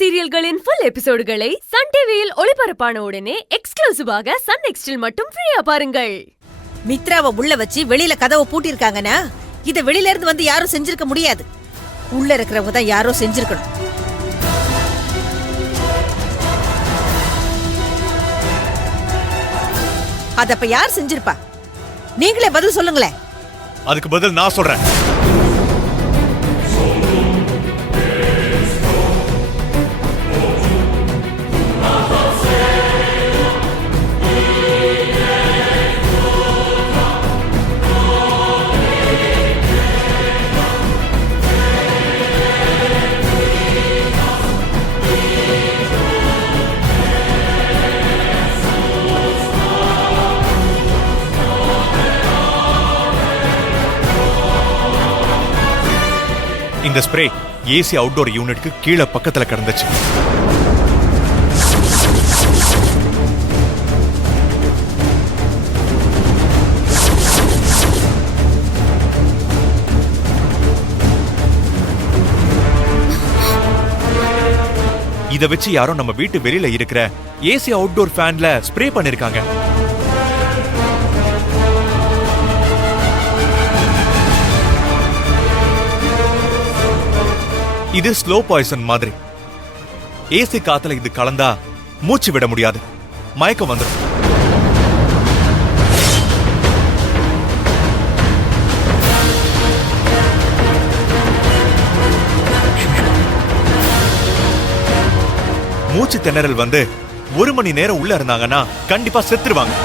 சீரியல்களின் full எபிசோடுகளை Sun டிவியில் ஒளிபரப்பான உடனே எக்ஸ்க்ளூசிவாக சன் நெக்ஸ்டில் மட்டும் ஃப்ரீயா பாருங்கள். மித்ராவை உள்ள வச்சு வெளியில கதவை பூட்டிருக்காங்கன்னா இத வெளியில இருந்து வந்து யாரும் செஞ்சிருக்க முடியாது. உள்ள இருக்கிறவங்க தான் யாரோ செஞ்சிருக்கணும். அதப்ப யார் செஞ்சிருப்பா? நீங்களே பதில் சொல்லுங்களேன். அதுக்கு பதில் நான் சொல்றேன். இந்த ஸ்ப்ரே ஏசி அவுட்டோர் யூனிட்க்கு கீழே பக்கத்துல கிடந்துச்சு. இத வச்சு யாரோ நம்ம வீட்டு வெளியில இருக்கிற ஏசி அவுட்டோர் ஃபேன்ல ஸ்ப்ரே பண்ணிருக்காங்க. இது ஸ்லோ பாய்சன் மாதிரி. ஏசி காத்துல இது கலந்தா மூச்சு விட முடியாது, மயக்கம் வந்துடும். மூச்சு திணறல் வந்து 1 மணி நேரம் உள்ள இருந்தாங்கன்னா கண்டிப்பா செத்துருவாங்க.